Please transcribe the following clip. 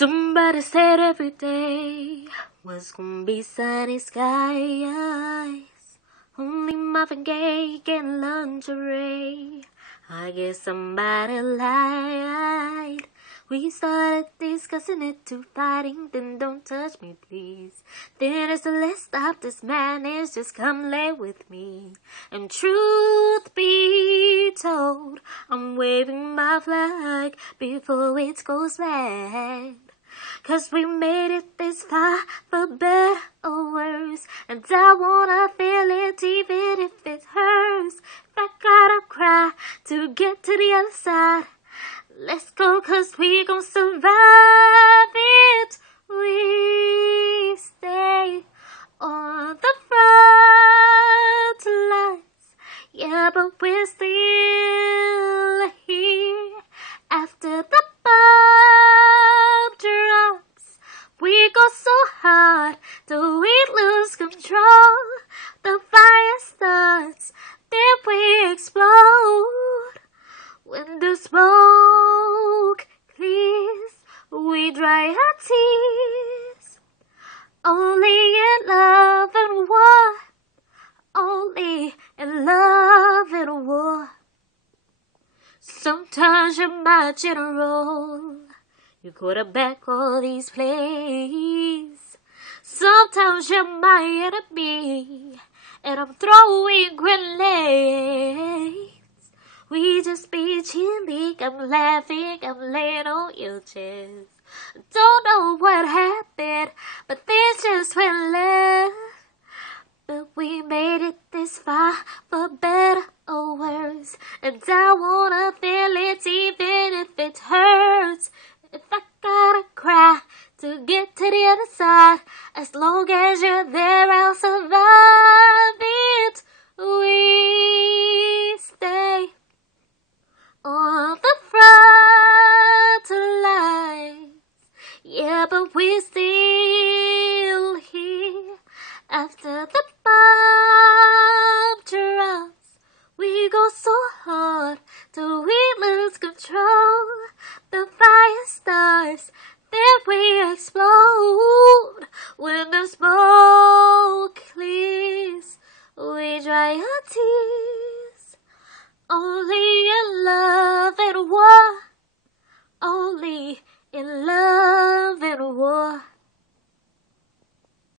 Somebody said every day was gonna be sunny skies. Only Marvin Gaye and lingerie. I guess somebody lied. We started discussing it to fighting, then don't touch me please. Then it's the let's stop this madness, just come lay with me. And truth be told, I'm waving my flag before it goes bad. 'Cause we made it this far, for better or worse. And I wanna feel it even if it hurts. If I gotta cry to get to the other side, let's go 'cause we gon' survive it. We stay on the front lines, yeah, but we're still here. After the bomb drops, we go so hard till we lose control. The fire starts, then we explode. When the smoke clears, we dry our tears. Only in love and war, only in love and war. Sometimes you're my general, you quarterback all these plays. Sometimes you're my enemy, and I'm throwing grenades. We just be chilling, I'm laughing, I'm laying on your chest. Don't know what happened, but this just went left. But we made it this far, for better or worse. And I wanna feel it even if it hurts. If I gotta cry to get to the other side, as long as you're there, I'll survive it. We stay on the front lines, yeah, but we're still here. After the bomb drops, we go so hard till we lose control. The fire starts, then we explode. When the smoke clears, we dry our tears. Only in love and war, only in love and war.